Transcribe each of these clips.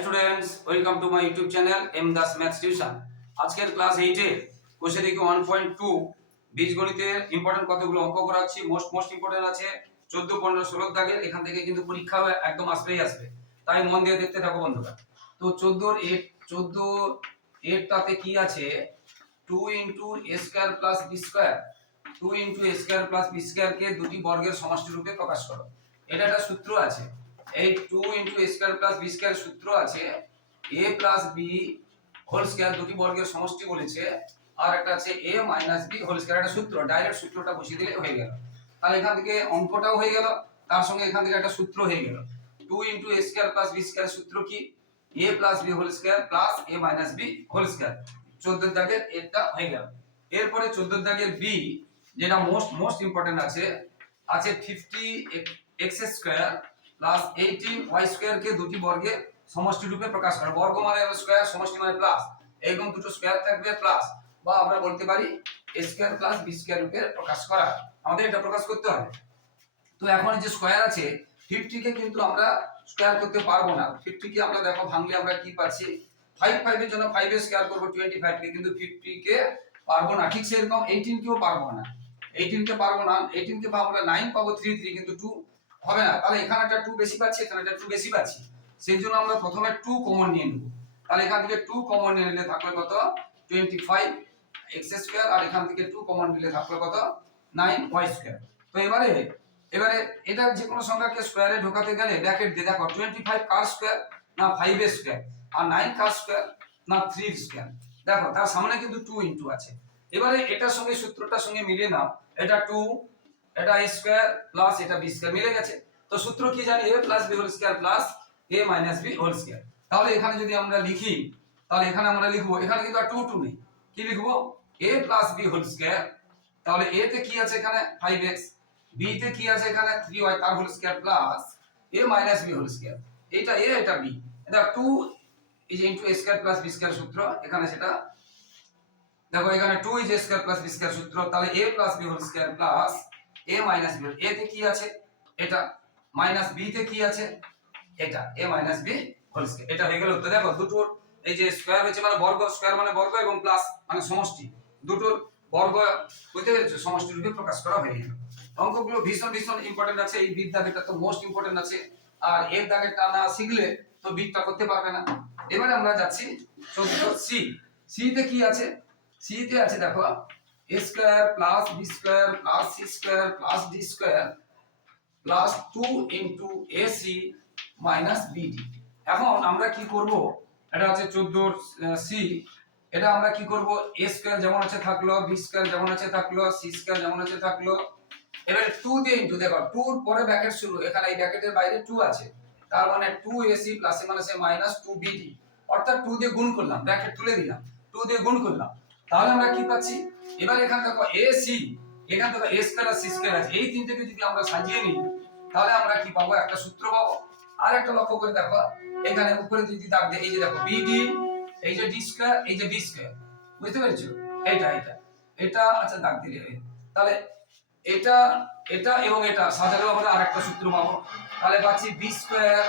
Students welcome to my YouTube channel M Das maths tuition আজকের class এইটে কোষে থেকে ওয়ান পয়েন্ট টু বীজগণিতের ইম্পর্টেন্ট কতগুলো অঙ্ক করাচ্ছি? মোস্ট মোস্ট ইম্পর্টেন্ট আছে, চোদ্দ, পনেরো, ষোলো দাগের, এখান থেকে কিন্তু পরীক্ষা একদম আসবেই আসবে। তাই মন দিয়ে দেখতে থাকো বন্ধুরা। তো চোদ্দোর এইট চোদ্দ এইটটাতে কি আছে? Two into a square plus b square two into a square plus b স্কোয়ারকে দুটি বর্গের সমষ্টি রূপে প্রকাশ করো। এটা একটা সূত্র আছে। এই two into square plus b square সূত্র আছে a plus b whole square দুটি বর্গের সমষ্টি বলেছে, আর একটা আছে a minus b whole square একটা সূত্র ডাইরেক্ট সূত্রটা বসিয়ে দিলে হয়ে গেল। তাহলে এখান থেকে অঙ্কটাও হয়ে গেল, তার সঙ্গে এখান থেকে একটা সূত্র হয়ে গেল। Two into a square plus b square সূত্র কি? A plus b whole square plus a minus b whole square চোদ্দ দাগের এটা হয়ে গেল। এরপরে চোদ্দ দাগের বি যেটা মোস্ট মোস্ট ইম্পর্টেন্ট আছে আছে fifty x square plus eighteen y স্কোয়ারকে দুটি বর্গে সমষ্টি রূপে প্রকাশ করে। বর্গ মানে স্কোয়ার সমষ্টি মানে প্লাস এরকম দুটো স্কোয়ার থাকবে প্লাস বা আমরা বলতে পারি a square plus b square রূপে প্রকাশ করা। আমাদের এটা প্রকাশ করতে হবে। তো এখন যে স্কোয়ার আছে ফিফটিকে কিন্তু আমরা স্কোয়ার করতে পারব না। ফিফটিকে আমরা দেখো ভাঙলে আমরা কি পাচ্ছি? ফাইভ ফাইভের জন্য ফাইভে স্কোয়ার করব টোয়েন্টি ফাইভকে কিন্তু ফিফটিকে পারব না। ঠিক সেরকম এইটিনকেও পারব না। এইটিনকে পারব না। এইটিনকে পাবো আমরা নাইন পাবো থ্রি থ্রি কিন্তু টু হবে না। তাহলে এখানে একটা টু বেশি পাচ্ছি, এখানে একটা টু বেশি পাচ্ছি। সেই জন্য আমরা প্রথমে টু কমন নিয়ে নেব। তাহলে এখান থেকে টু কমন নিয়ে নিলে থাকলে কত? টোয়েন্টি ফাইভ এক্স স্কোয়ার আর এখান থেকে টু কমন নিলে থাকবে কত? নাইন ওয়াই স্কোয়ার তো এবারে এবারে এটা যে কোনো সংখ্যাকে স্কোয়ারে ঢোকাতে গেলে ব্র্যাকেট দিয়ে দেখো টোয়েন্টি ফাইভ কার স্কোয়ার না ফাইভ এর স্কোয়ার আর নাইন কার স্কোয়ার না থ্রি স্কোয়ার দেখো, তার সামনে কিন্তু টু ইন্টু আছে। এবারে এটার সঙ্গে সূত্রটার সঙ্গে মিলিয়ে নাও। এটা টু এটা এ প্লাস এটা বি মিলে গেছে। তো সূত্র কি জানি? A plus b whole plus a minus b whole square তাহলে এখানে যদি আমরা লিখি, তাহলে এখানে আমরা লিখব, এখানে কিন্তু আর টু টু নেই। কি লিখব? এ প্লাস বি হোল তাহলে এ তে কি আছে এখানে? ফাইভ এক্স বি তে কি আছে এখানে? থ্রি ওয়াই তার whole plus a minus b whole এটা এ এটা বি এটা two is into a square plus b square সূত্র। এখানে সেটা, দেখো এখানে two is a square plus b square সূত্র। তাহলে a plus b whole square plus a minus b a তে কি আছে? এটা মাইনাস বি তে কি আছে? এটা a minus b whole square এটা হয়ে গেল তো দেখো, দুটোর এই যে স্কোয়ার হচ্ছে মানে বর্গ স্কোয়ার মানে বর্গ এবং প্লাস মানে সমষ্টি। দুটোর বর্গ, বুঝতে পেরেছ? সমষ্টি রূপে প্রকাশ করা হয়ে গেল। অঙ্কগুলো ভীষণ ভীষণ ইম্পর্টেন্ট আছে। এই বিদ দাগেরটা তো মোস্ট ইম্পর্টেন্ট আছে। আর এর দাগেরটা না শিখলে তো বিদটা করতে পারবে না। এবারে আমরা যাচ্ছি চোদ্দ সি তে কি আছে? সি তে আছে দেখো a square plus b square plus c square plus d square plus two into a c minus b d এখন আমরা কি করব? এটা আছে চোদ্দোর সি এটা আমরা কি করব? এ স্কোয়ার যেমন আছে থাকল বি স্কোয়ার যেমন আছে থাকল সি স্কোয়ার যেমন আছে থাকল। এবার টু দিয়ে ইন্টু দেখো টুর পরে ব্র্যাকেট শুরু। এখানে এই ব্র্যাকেটের বাইরে টু আছে। তার মানে two a c plus a minus two অর্থাৎ টু দিয়ে গুণ করলাম ব্র্যাকেট তুলে দিলাম। টু দিয়ে গুণ করলাম। তাহলে আমরা কি পাচ্ছি? এবার এখান থেকে এ সি এখানে দেখো এ স্কোয়ার আর সি এই তিনটাকে যদি আমরা সাজিয়ে নিই, তাহলে আমরা কি পাবো? একটা সূত্র পাবো। আর একটা লক্ষ্য করে দেখো, এখানে উপরে যদি দাগ দেয়, এই যে দেখো বিডি এই যে ডি স্কোয়ার এই যে বি স্কোয়ার বুঝতে পেরেছ? এইটা এটা এটা আচ্ছা দাগ দিলে। তাহলে এটা এটা এবং এটা সাজালো আমরা আরেকটা সূত্র পাবো। তাহলে পাচ্ছি b square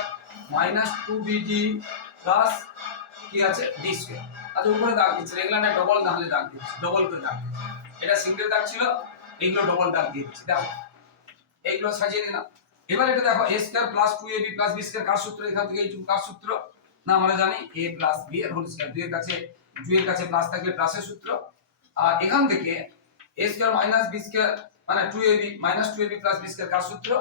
minus two b d plus কি আছে? ডি স্কোয়ার আচ্ছা উপরে দাগ দিচ্ছে। এগুলো না ডবল তাহলে দাগ দিচ্ছি। ডবল করে দাগ এটা সিঙ্গেল দাগ ছিল, এইগুলো ডবল দাগ দিয়ে দিচ্ছি। দেখো, এইগুলো সাজিয়ে নিলাম। এবার এটা দেখো a square plus two a b plus b square কার সূত্র? এখান থেকে এইটুকু কার সূত্র? না, আমরা জানি এ প্লাস বি এর হোল স্কোয়ার দুইয়ের কাছে দুইয়ের কাছে প্লাস থাকলে প্লাসের সূত্র। আর এখান থেকে a square minus b square মানে two a b minus two a b plus b square কার সূত্র?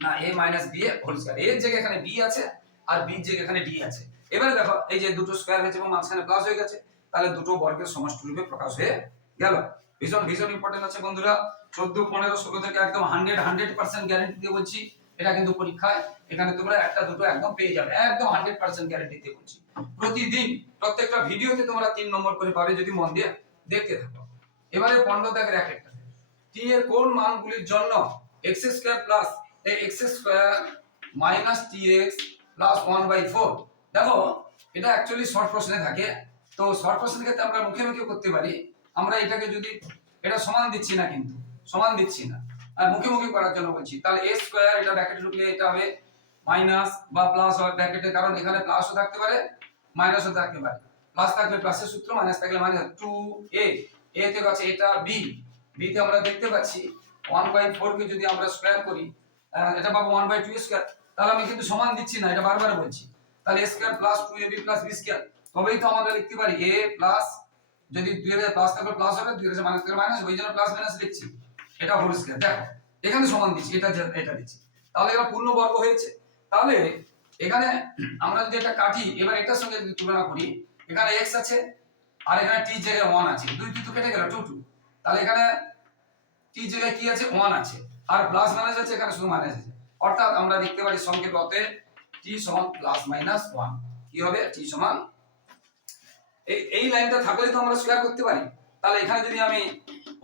না এ মাইনাস বি এর হোল স্কোয়ার এর জায়গায় এখানে বি আছে, আর বি জায়গায় এখানে ডি আছে। এবারে দেখো, এই যে দুটো স্কোয়ার হয়েছে এবং মাঝখানে প্লাস হয়ে গেছে, তাহলে দুটো বর্গের সমষ্টি রূপে প্রকাশ হয়ে গেল। ভীষণ ভীষণ ইম্পর্টেন্ট আছে বন্ধুরা। চোদ্দ, পনেরো, ষোলো থেকে একদম হান্ড্রেড হান্ড্রেড পার্সেন্ট গ্যারেন্টি দিয়ে বলছি, এটা কিন্তু পরীক্ষায় এখানে তোমরা একটা, দুটো একদম পেয়ে যাবে। একদম হান্ড্রেড পার্সেন্ট গ্যারেন্টি দিয়ে বলছি। প্রতিদিন প্রত্যেকটা ভিডিওতে তোমরা তিন নম্বর করে পাবে, যদি মন দিয়ে দেখতে থাকো। এবারে পনেরো দাগের এক একটা। টি এর কোন মানগুলির জন্য x square plus x square minus t x plus one by four দেখো, এটা অ্যাকচুয়ালি শর্ট প্রশ্নে থাকে। তো শর্ট প্রশ্নের ক্ষেত্রে আমরা মুখে মুখে করতে পারি। আমরা এটাকে যদি, এটা সমান দিচ্ছি না কিন্তু, সমান দিচ্ছি না। আর মুখে মুখে করার জন্য বলছি। তাহলে এ স্কোয়ার এটা ব্র্যাকেটে ঢুকলে এটা হবে মাইনাস বা প্লাস হয় ব্র্যাকেটে কারণ এখানে প্লাসও থাকতে পারে মাইনাসও থাকতে পারে। প্লাস থাকলে প্লাসের সূত্র মাইনাস থাকলে মাইনাস টু এ এ তে আছে এটা বি বি তে আমরা দেখতে পাচ্ছি ওয়ান বাই ফোর কে যদি আমরা স্কোয়ার করি এটা পাবো ওয়ান বাই টু স্কোয়ার তাহলে আমি কিন্তু সমান দিচ্ছি না, এটা বারবার বলছি। তাহলে a square plus two plus b square তবেই তো আমরা লিখতে পারি এ প্লাস যদি দুই এর প্লাস থাকলে প্লাস হবে, দুই এর মাইনাস থাকলে মাইনাস ওই জন্য প্লাস মাইনাস লিখছি। এটা হোল স্কোয়ার দেখো, এখানে সমান দিচ্ছি, এটা এটা দিচ্ছি। তাহলে এবার পূর্ণ বর্গ হয়েছে। তাহলে এখানে আমরা যদি এটা কাটি, এবার এটার সঙ্গে যদি তুলনা করি, এখানে এক্স আছে, আর এখানে টি জায়গায় ওয়ান আছে। দুই দুই তো কেটে গেল টু টু তাহলে এখানে টি জায়গায় কি আছে? ওয়ান আছে। আর প্লাস মাইনাস আছে, এখানে শুধু মাইনাস আছে। অর্থাৎ আমরা দেখতে পারি সংকেত অতে টি সমান প্লাস মাইনাস ওয়ান কি হবে? সমান? এই লাইনটা থাকলে তো আমরা স্কোয়ার করতে পারি। তাহলে এখানে যদি আমি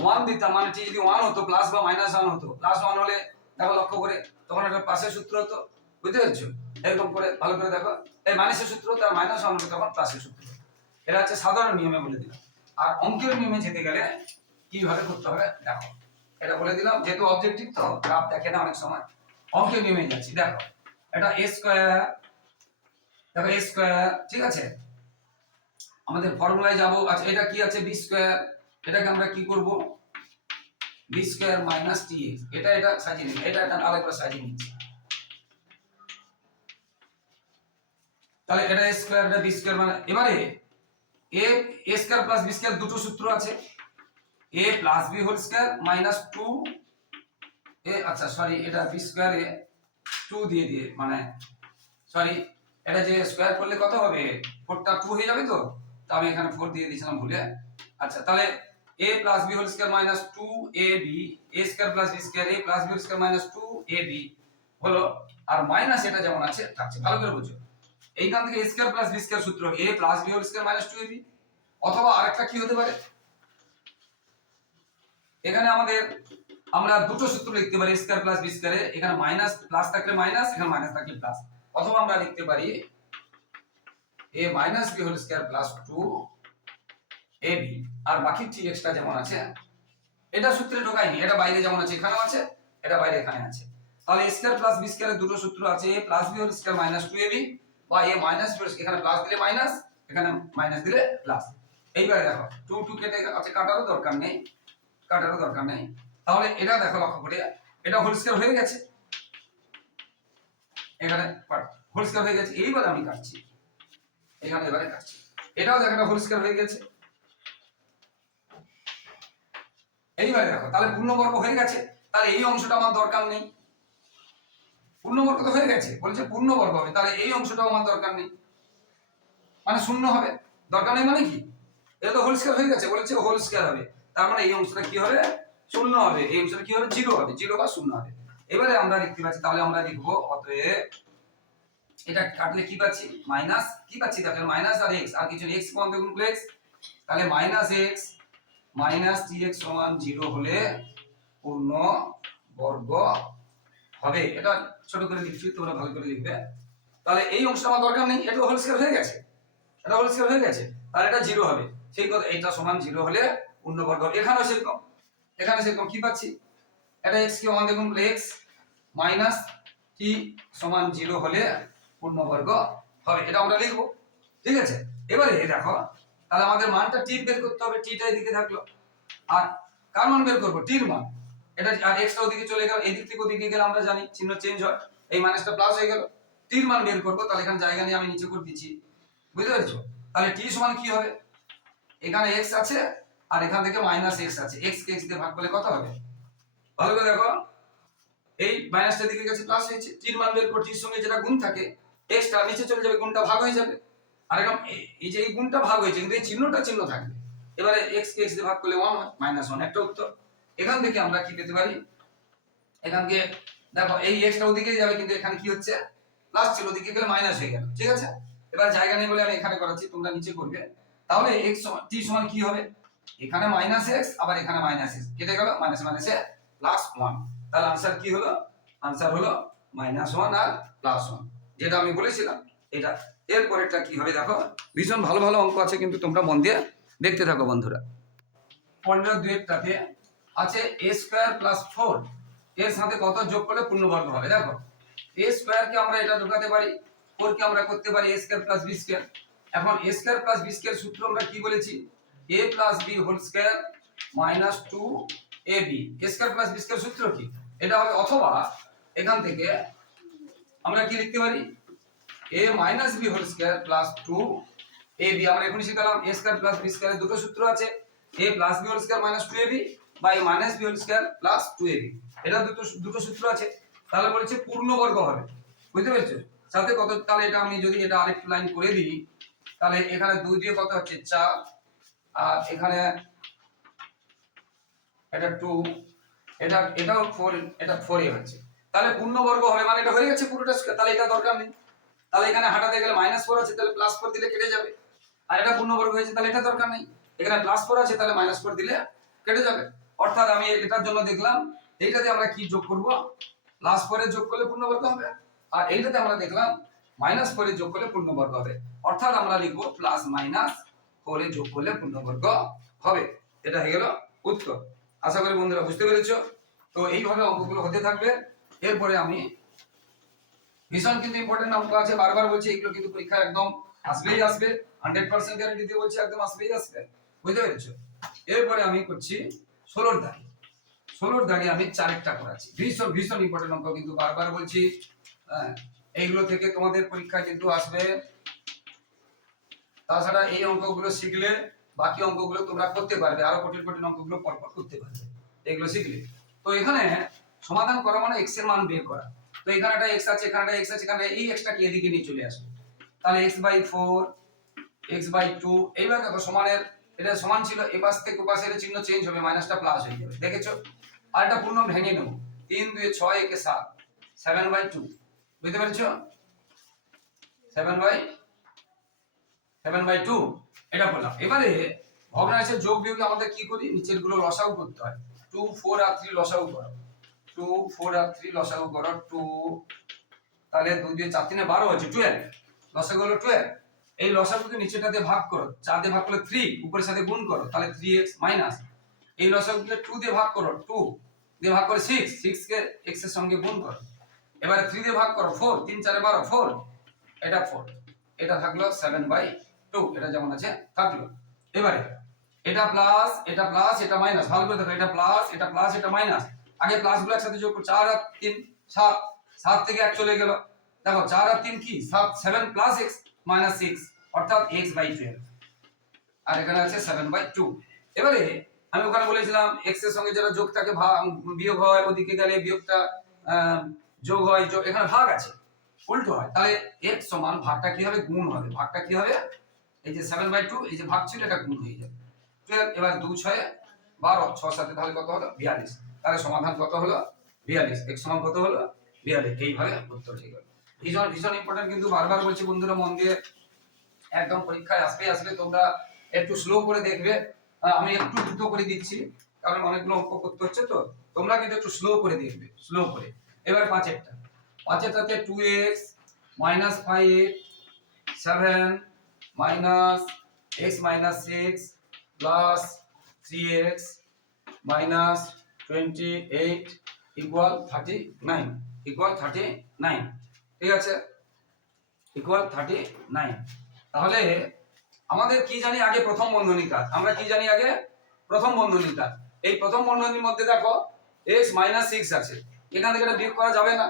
ওয়ান দিতাম মানে টি যদি ওয়ান হতো প্লাস বা মাইনাস ওয়ান হতো প্লাস ওয়ান হলে দেখো লক্ষ্য করে, তখন একটা পাশের সূত্র হতো, বুঝতে পেরেছ? এরকম করে, ভালো করে দেখো। এই মাইনাসের সূত্র তার মাইনাস ওয়ান হতো, তখন প্লাসের সূত্র এটা হচ্ছে সাধারণ নিয়মে বলে দিলাম। আর অঙ্কের নিয়মে যেতে গেলে কীভাবে করতে হবে, দেখো। এটা বলে দিলাম, যেহেতু অবজেক্টিভ তো গ্রাফ দেখে না অনেক সময়। অঙ্কের নিয়মে যাচ্ছি, দেখো। এটা এ স্কোয়ার দেখো এ স্কোয়ার ঠিক আছে? আমাদের ফর্মুলায় যাব। আচ্ছা এটা কি আছে? বি স্কোয়ার এটাকে আমরা কি করব? বি স্কোয়ার মাইনাস টি এটা এটা সাজিয়ে নিই এটা এটা আরেকবার সাজিয়ে নিচ্ছি। তাহলে এটা এ স্কোয়ার এটা বি স্কোয়ার মানে এবারে a a square plus b square দুটো সূত্র আছে। A plus b whole square minus two a আচ্ছা সরি এটা বি স্কোয়ারে টু দিয়ে দিয়ে মানে সরি এটা যে স্কোয়ার করলে কত হবে? ফোরটা টু হয়ে যাবে তো? তো আমি এখানে ফোর দিয়ে দিয়েছিলাম ভুলে। আচ্ছা তাহলে a plus b whole square minus two a b a square plus b square a plus b whole square minus two a b হলো? আর মাইনাস এটা যেমন আছে, থাকছে, ভালো করে বুঝো। এইখান থেকে স্কোয়ার প্লাস বি স্কোয়ার সূত্র a plus b whole square minus two a b অথবা আরেকটা কি হতে পারে? এখানে আমাদের আমরা দুটো সূত্র লিখতে পারি স্কয়ার প্লাস বি স্কয়ারে এখানে মাইনাস প্লাস থাকলে মাইনাস এখানে মাইনাস থাকলে প্লাস অথবা আমরা লিখতে পারি, a minus b whole square plus two a b আর বাকি টি এক্সট্রা যেমন আছে, এটা সূত্রে ঢোকায়নি এটা বাইরে যেমন আছে, এখানেও আছে, এটা বাইরে এখানে আছে। তাহলে স্কয়ার প্লাস বি স্কয়ারের দুটো সূত্র আছে a plus b whole square minus two a b বা এ মাইনাস বি এখানে প্লাস দিলে মাইনাস এখানে মাইনাস দিলে প্লাস এইবার দেখো টু টু কেটে আছে কাটারও দরকার নেই, কাটারও দরকার নেই। তাহলে এটা দেখো লক্ষ্য করে, এটা হোল স্কয়ার হয়ে গেছে। এখানে হোল স্কয়ার হয়ে গেছে, এইবার আমি কাটছি। এখানে এবারে কাটছি। এটাও দেখো হোল স্কয়ার হয়ে গেছে। এইবারে দেখো, তাহলে পূর্ণবর্গ হয়ে গেছে, তাহলে এই অংশটা আমার দরকার নেই। পূর্ণবর্গ তো হয়ে গেছে, বলছে পূর্ণবর্গ হবে, তাহলে এই অংশটাও আমার দরকার নেই। মানে শূন্য হবে, দরকার নেই মানে কি? এটা তো হোল স্কয়ার হয়ে গেছে, বলেছে হোল স্কয়ার হবে। তার মানে এই অংশটা কি হবে? শূন্য হবে। এই অংশটা কি হবে? জিরো হবে। জিরো বা শূন্য হবে। এবারে আমরা লিখতে পাচ্ছি, তাহলে আমরা লিখব অতএব এটা কাটলে কি পাচ্ছি? মাইনাস কি পাচ্ছি? দেখেন মাইনাস আর এক্স আর কিছু এক্স কোন দেখুন এক্স তাহলে minus x minus t x সমান জিরো হলে পূর্ণ বর্গ হবে। এটা ছোট করে লিখছি, তোমরা ভালো করে লিখবে। তাহলে এই অংশটা আমার দরকার নেই। এটা হোল স্কয়ার হয়ে গেছে। এটা হোল স্কয়ার হয়ে গেছে। তাহলে এটা জিরো হবে। সেই কথা, এটা সমান জিরো হলে পূর্ণবর্গ হবে। এখানেও সেরকম। এখানে সেরকম কি পাচ্ছি? এটা এক্স কে 1 দেখুন এক্স মাইনাস টি সমান জিরো হলে পূর্ণবর্গ হবে। এটা আমরা লিখব, ঠিক আছে? এবারে দেখো, তাহলে আমাদের মানটা টি বের করতে হবে টিটা এদিকে থাকল। আর কার মান বের করব? টির মান। এটা আর এক্সটা ওদিকে চলে গেল, এদিক থেকে ওদিকে গেলে আমরা জানি চিহ্ন চেঞ্জ হয়, এই মাইনাসটা প্লাস হয়ে গেল। টির মান বের করব, তাহলে এখানে জায়গা নিয়ে আমি নিচে করে দিচ্ছি। বুঝতে পেরেছ? তাহলে টি সমান কি হবে? এখানে এক্স আছে আর এখান থেকে মাইনাস এক্স আছে। এক্স কে এক্স দিয়ে ভাগ করলে কত হবে? ভালো করে দেখো। এই মাইনাসটা দিকে গেছে প্লাস হয়েছে। টির মান বের করে টির সঙ্গে যেটা গুণ থাকে এক্সটা নিচে চলে যাবে, গুণটা ভাগ হয়ে যাবে। আর এরকম এই- যে এই গুণটা ভাগ হয়েছে, কিন্তু এই চিহ্নটা চিহ্ন থাকবে। এবারে এক্স কে এক্স দিয়ে ভাগ করলে ওয়ান হয় মাইনাস ওয়ান একটা উত্তর। এখান থেকে আমরা কি পেতে পারি? এখান থেকে দেখো, এই এক্সটা ওদিকে যাবে, কিন্তু এখানে কি হচ্ছে? প্লাস ছিল, ওদিকে গেলে মাইনাস হয়ে গেল, ঠিক আছে? এবার জায়গা নেই বলে আমি এখানে করাচ্ছি, তোমরা নিচে করবে। তাহলে এক্স টি সমান কি হবে? এখানে মাইনাস এক্স আবার এখানে মাইনাস এক্স কেটে গেল মাইনাস মাইনাসে প্লাস ওয়ান তাহলে আনসার কি হলো? আনসার হলো মাইনাস ওয়ান আর প্লাস ওয়ান যেটা আমি বলেছিলাম, এটা। এরপরেরটা কি হবে দেখো? ভীষণ ভালো ভালো অঙ্ক আছে, কিন্তু তোমরা মন দিয়ে দেখতে থাকো বন্ধুরা। পনেরো দুয়েরটাতে আছে এ স্কোয়ার প্লাস ফোর এর সাথে কত যোগ করলে পূর্ণবর্গ হবে? দেখো এ স্কোয়ারকে আমরা এটা ঢোকাতে পারি ফোর কে আমরা করতে পারি a square plus b square এখন a square plus b square সূত্র আমরা কি বলেছি? A plus b whole square minus two a b a square plus b square সূত্র কি? এটা হবে অথবা এখান থেকে আমরা কি লিখতে পারি? A minus b whole square plus two a b আমরা এখন শিখলাম এ স্কোয়ার প্লাস বি স্কোয়ারের দুটো সূত্র আছে। A plus b whole square minus two a b বা a minus b whole square plus two a b এটা দুটো দুটো সূত্র আছে। তাহলে বলেছে পূর্ণবর্গ হবে। বুঝতে পেরেছ? সাথে কত তাহলে এটা আমি যদি এটা আরেকটু লাইন করে দিই, তাহলে এখানে দুই দিয়ে কত হচ্ছে চার? আর এখানে এটা টু এটা, এটাও ফোর এটা ফোর এ হচ্ছে। তাহলে পূর্ণবর্গ হবে মানে এটা হয়ে গেছে পুরোটা তাহলে এটা দরকার নেই। তাহলে এখানে হাঁটাতে গেলে মাইনাস ফোর আছে, তাহলে প্লাস ফোর দিলে কেটে যাবে। আর এটা পূর্ণবর্গ হয়েছে, তাহলে এটা দরকার নেই। এখানে প্লাস ফোর আছে, তাহলে মাইনাস ফোর দিলে কেটে যাবে। অর্থাৎ আমি এটার জন্য দেখলাম, এইটাতে আমরা কি যোগ করব? প্লাস ফোরে যোগ করলে পূর্ণবর্গ হবে। আর এইটাতে আমরা দেখলাম মাইনাস ফোরে যোগ করলে পূর্ণবর্গ হবে। অর্থাৎ আমরা লিখব প্লাস মাইনাস ফোরে যোগ করলে পূর্ণবর্গ হবে। এটা হয়ে গেল উত্তর। আশা করি বন্ধুরা বুঝতে পেরেছ? তো এইভাবে অঙ্কগুলো হতে থাকবে। এরপরে আমি ভীষণ কিন্তু ইম্পর্টেন্ট অঙ্ক আছে। বারবার বলছি, এগুলো কিন্তু পরীক্ষা একদম আসবেই আসবে। হান্ড্রেড পার্সেন্ট গ্যারান্টি দিয়ে বলছি, একদম আসবেই আসবে। বুঝতে পেরেছ? এরপরে আমি করছি ষোলোর দাগে। ষোলোর দাগে আমি চারেকটা করাচ্ছি। ভীষণ ভীষণ ইম্পর্টেন্ট অঙ্ক কিন্তু বারবার বলছি। হ্যাঁ এইগুলো থেকে তোমাদের পরীক্ষা কিন্তু আসবে। তাছাড়া এই অঙ্কগুলো শিখলে বাকি অঙ্কগুলো তোমরা করতে পারবে, আরও কঠিন কঠিন অঙ্কগুলো পরপর করতে পারবে। এগুলো শিখলে। তো এখানে সমাধান করা মানে এক্সের মান বের করা। তো এখানে একটা এক্স আছে, এখানে একটা এক্স আছে, এখানে এই এক্সটা কি এদিকে নিয়ে চলে আসবে? তাহলে x by four x by two এইবার দেখো সমানের, এটা সমান ছিল, এ পাশ থেকে ওপাশে এর চিহ্ন চেঞ্জ হবে মাইনাসটা প্লাস হয়ে যাবে, দেখেছ? আর এটা পূর্ণ ভেঙে নেব। তিন, দুই, ছয়, একে সাত সেভেন বাই টু বুঝতে পেরেছ? Seven by seven by two এটা বললাম এবারে ভগ্নাংশের যোগ বিয়োগে আমাদের কি করি? নিচেরগুলো লসাগু করতে হয়। টু ফোর আর থ্রি লসাগু করো। টু ফোর আর থ্রি লসাগু করো। টু তাহলে দুই দিয়ে চার তিনে বারো হচ্ছে টুয়েলভ লসাগু হলো টুয়েলভ এই লসাগুকে নিচেটাতে ভাগ করো। চার দিয়ে ভাগ করলে থ্রি উপরের সাথে গুণ করো। তাহলে থ্রি এক্স মাইনাস এই লসাগুকে টু দিয়ে ভাগ করো। টু দিয়ে ভাগ করে সিক্স সিক্স কে এক্সের সঙ্গে গুণ করো। এবারে থ্রি দিয়ে ভাগ করো। ফোর তিন, চারে বারো ফোর এটা ফোর এটা থাকল সেভেন বাই টু এটা যেমন আছে, থাকল। এবারে, এটা প্লাস এটা প্লাস এটা মাইনাস ভালো করে দেখো, এটা প্লাস এটা প্লাস এটা মাইনাস আগে প্লাসগুলো একসাথে যোগ করো, চার আর তিন, সাত। সাত থেকে এক চলে গেল। দেখো, চার আর তিন কি? সাত seven plus x minus six অর্থাৎ এক্স বাই টুয়েলভ আর এখানে আছে সেভেন বাই টু এবারে, আমি ওখানে বলেছিলাম এক্সের সঙ্গে যারা যোগ থাকে বিয়োগ হয়, ওদিকে গেলে বিয়োগটা যোগ হয় এখানে ভাগ আছে। উল্টো হয়। তাহলে এক্স সমান ভাগটা কি হবে গুণ হবে? ভাগটা কি হবে এই যে সেভেন বাই টু এই যে ভাগ ছিল, এটা গুণ হয়ে যাবে। টুয়েলভ এবার দু ছয়, বারো, ছ সাথে তাহলে কত হলো? বিয়াল্লিশ। তাহলে সমাধান কত হলো? বিয়াল্লিশ। এক্স সমান কত হলো? বিয়াল্লিশ। এইভাবে উত্তর ঠিক হলো ভীষণ ভীষণ ইম্পর্টেন্ট কিন্তু বারবার বলছি বন্ধুরা, মন দিয়ে। একদম পরীক্ষায় আসবে আসবে তোমরা একটু স্লো করে দেখবে। আমি একটু দ্রুত করে দিচ্ছি, কারণ অনেকগুলো অঙ্ক করতে হচ্ছে তো। তোমরা কিন্তু একটু স্লো করে দেখবে স্লো করে। এবার পাঁচেরটা। পাঁচেরটাতে two x minus five seven plus three x minus twenty eight equal thirty nine equal thirty nine ঠিক আছে? থার্টি নাইন তাহলে আমাদের কি জানি আগে প্রথম বন্ধনীর কাজ? আমরা কি জানি আগে প্রথম বন্ধনীর কাজ? এই প্রথম বন্ধনীর মধ্যে দেখো এক্স মাইনাস সিক্স আছে। এখান থেকে এটা বিয়োগ করা যাবে না।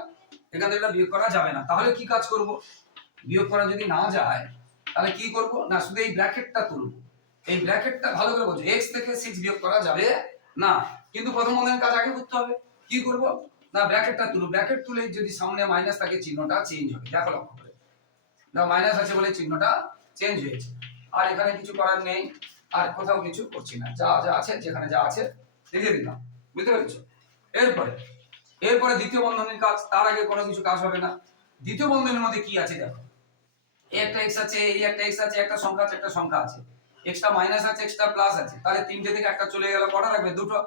এখান থেকে এটা বিয়োগ করা যাবে না। তাহলে কি কাজ করব? বিয়োগ করা যদি না যায় তাহলে কি করব? না, শুধু এই ব্র্যাকেটটা তুলব। এই ব্র্যাকেটটা ভালো করে বোঝো। এক্স থেকে সিক্স বিয়োগ করা যাবে না। কিন্তু প্রথম বন্ধনীর কাজ আগে করতে হবে। কি করব? না ব্র্যাকেটটা তুলব ব্র্যাকেট তুলে যদি সামনে মাইনাস থাকে, চিহ্নটা চেঞ্জ হবে। দেখো লক্ষ্য করে। না মাইনাস আছে বলে চিহ্নটা চেঞ্জ হয়েছে। আর এখানে কিছু করার নেই। আর কোথাও কিছু করছি না। যা যা আছে, যেখানে যা আছে লিখে দিলাম। বুঝতে পেরেছ? এরপরে এরপরে দ্বিতীয় বন্ধনীর কাজ, তার আগে কোনো কিছু কাজ হবে না। দ্বিতীয় বন্ধনের মধ্যে কি আছে দেখো। একটা এক্স আছে, এই একটা এক্স আছে, একটা সংখ্যা আছে, একটা সংখ্যা আছে। এক্সট্রা মাইনাস আছে এক্সট্রা প্লাস আছে। তাহলে তিনটে থেকে একটা চলে গেল, কটা রাখবে দুটো।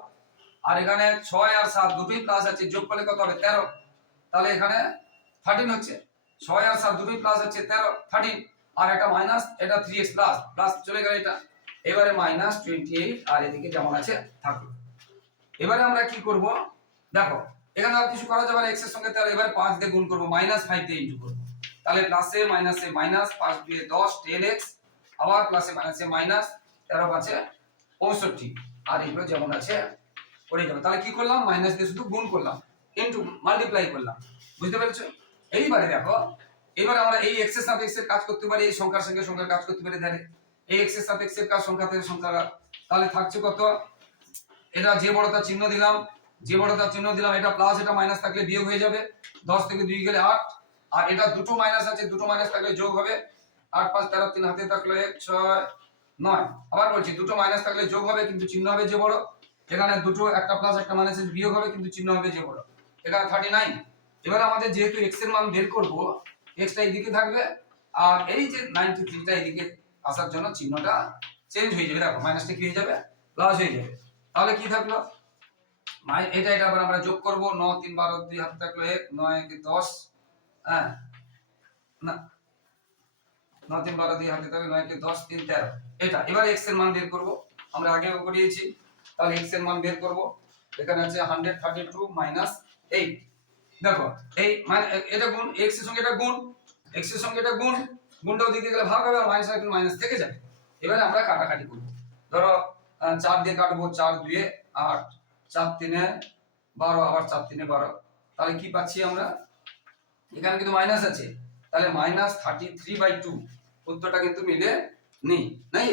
আর এখানে ছয় আর সাত দুটোই প্লাস আছে, যোগ করলে কত হবে? তেরো। তাহলে এখানে থার্টিন হচ্ছে। ছয় আর সাত দুটোই প্লাস হচ্ছে, তেরো। থার্টিন আর একটা মাইনাস এটা থ্রি এক্স প্লাস প্লাস চলে গেল এটা। এবারে মাইনাস টোয়েন্টি এইট আর এদিকে যেমন আছে থাকল এবারে আমরা কি করব? দেখো, এখানে আর কিছু করা যাবে এক্সের সঙ্গে তার এবার পাঁচ দিয়ে গুণ করব মাইনাস ফাইভ দিয়ে ইন্টু করব। তাহলে প্লাসে মাইনাসে মাইনাস পাঁচ দিয়ে দশ টেন এক্স আবার প্লাসে মাইনাসে মাইনাস তেরো পাঁচে পঁয়ষট্টি। আর এগুলো যেমন আছে করে যাবে। তাহলে কি করলাম? মাইনাস দিয়ে শুধু গুণ করলাম। ইন্টু মাল্টিপ্লাই করলাম। বুঝতে পেরেছ? এইবারে দেখো, এবার আমরা এই এক্সের সাথে এক্সের কাজ করতে পারি, এই সংখ্যার সঙ্গে সংখ্যার কাজ করতে পারি ধারে এই এক্সের সাথে এক্সের কাজ সংখ্যা থেকে সংখ্যা তাহলে থাকছে কত? এটা যে বড়তা চিহ্ন দিলাম, যে বড়তা চিহ্ন দিলাম, এটা প্লাস এটা মাইনাস থাকলে বিয়োগ হয়ে যাবে। দশ থেকে দুই গেলে আট আর এটা দুটো মাইনাস আছে, দুটো মাইনাস থাকলে যোগ হবে। আট, পাঁচ, তেরো, তিন, হাতে থাকলে ছয়, নয়। আবার বলছি, দুটো মাইনাস থাকলে যোগ হবে, কিন্তু চিহ্ন হবে যে বড়। এখানে দুটো, একটা প্লাস একটা মাইনাস বিয়োগ হবে, কিন্তু চিহ্ন হবে যে বড়। এখানে থার্টি নাইন এবার আমাদের যেহেতু এক্সের মান বের করব এক্সটা এইদিকে থাকবে, আর এই যে নাইনটি থ্রিটা এইদিকে আসার জন্য চিহ্নটা চেঞ্জ হয়ে যাবে। দেখো মাইনাসটা কি হয়ে যাবে? প্লাস হয়ে যাবে। তাহলে কি থাকল? এটা এটা আবার আমরা যোগ করব। ন, তিন, বারো, দুই, হাতে থাকল এক, নয় দশ। হ্যাঁ। না। ন, তিন বারো দুই হাতে থাকলে নয় একে দশ, তিন, তেরো। এটা, এবার এক্সের মান বের করব। আমরা তাহলে এর মান বের এখানে আছে hundred thirty two minus eight দেখো, এই মানে এটা গুণ এর সঙ্গে এটা গুণ এর সঙ্গে এটা গুণ গেলে ভাগ হবে আর মাইনাস মাইনাস থেকে যাবে। এবারে আমরা কাটাকাটি করব। ধরো চার দিয়ে কাটবো, চার দুয়ে আট। চার তিনে বারো, আবার চার তিনে বারো। তাহলে কি পাচ্ছি আমরা? এখানে কিন্তু মাইনাস আছে। তাহলে minus thirty three by two উত্তরটা কিন্তু মিলে নেই নাই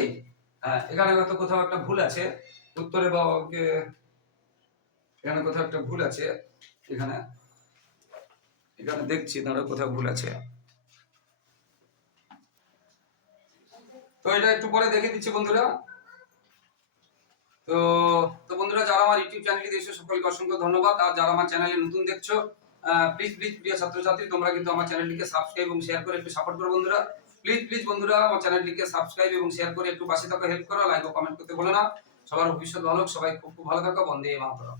হ্যাঁ এখানে হয়তো কোথাও একটা ভুল আছে। উত্তরে বা এখানে কোথাও একটা ভুল আছে। এখানে এখানে দেখছি, ধরো কোথাও ভুল আছে। তো এটা একটু পরে দেখে দিচ্ছি বন্ধুরা। তো তো বন্ধুরা, যারা আমার ইউটিউব চ্যানেলটি দেখছ, সকলকে অসংখ্য ধন্যবাদ। আর যারা আমার চ্যানেলে নতুন দেখছ প্লিজ প্লিজ প্রিয় ছাত্রছাত্রী, তোমরা কিন্তু আমার চ্যানেলটিকে সাবস্ক্রাইব এবং শেয়ার করে একটু সাপোর্ট করো বন্ধুরা। প্লিজ প্লিজ বন্ধুরা, আমার চ্যানেলটিকে সাবস্ক্রাইব এবং শেয়ার করে একটু পাশে থাকা হেল্প করো লাইক ও কমেন্ট করতে বলো না। সবার ভবিষ্যৎ ভালো সবাই খুব খুব ভালো থাকো। বন্ধে মাতরম।